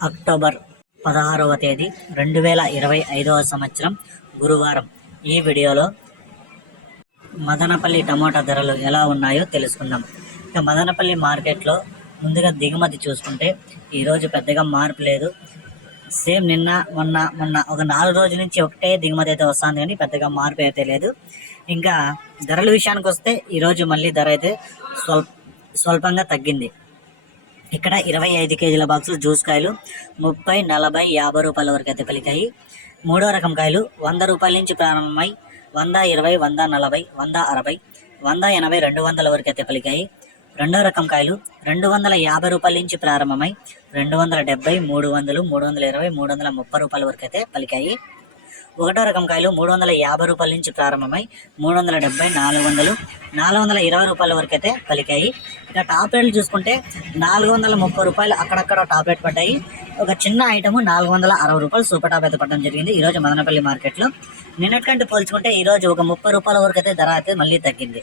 October పదహారవ తేదీ రెండు వేల ఇరవై ఐదవ సంవత్సరం గురువారం. ఈ వీడియోలో మదనపల్లి టమోటా ధరలు ఎలా ఉన్నాయో తెలుసుకుందాం. ఇక మదనపల్లి మార్కెట్లో ముందుగా దిగుమతి చూసుకుంటే ఈరోజు పెద్దగా మార్పు లేదు. సేమ్ నిన్న మొన్న మొన్న ఒక నాలుగు రోజుల నుంచి ఒకటే దిగుమతి అయితే వస్తుంది కానీ పెద్దగా మార్పు అయితే లేదు. ఇంకా ధరల విషయానికి వస్తే ఈరోజు మళ్ళీ ధర అయితే స్వల్ప స్వల్పంగా తగ్గింది. ఇక్కడ ఇరవై ఐదు కేజీల బాక్సులు జ్యూస్ కాయలు ముప్పై నలభై యాభై రూపాయల వరకు అయితే పలికాయి. మూడో రకం కాయలు వంద రూపాయల నుంచి ప్రారంభమై వంద ఇరవై వంద నలభై వంద అరవై వంద ఎనభై రెండు వందల వరకు అయితే పలికాయి. రెండో రకం కాయలు రెండు వందల యాభై రూపాయల నుంచి ప్రారంభమై రెండు వందల డెబ్బై మూడు వందలు మూడు వందల ఇరవై మూడు వందల ముప్పై రూపాయల వరకు అయితే పలికాయి. ఒకటో రకం కాయలు మూడు వందల యాభై రూపాయల నుంచి ప్రారంభమై మూడు వందల డెబ్బై నాలుగు వందలు నాలుగు వందల ఇరవై రూపాయల వరకు అయితే పలికాయి. ఇక టాప్ రేట్లు చూసుకుంటే నాలుగు వందల ముప్పై రూపాయలు అక్కడక్కడ టాప్ రేట్ పడ్డాయి. ఒక చిన్న ఐటమ్ నాలుగు వందల అరవై రూపాయలు సూపర్ టాప్ అయితే పడడం జరిగింది. ఈరోజు మదనపల్లి మార్కెట్లో నిన్నటికంటే పోల్చుకుంటే ఈరోజు ఒక ముప్పై రూపాయల వరకు అయితే ధర అయితే మళ్ళీ తగ్గింది.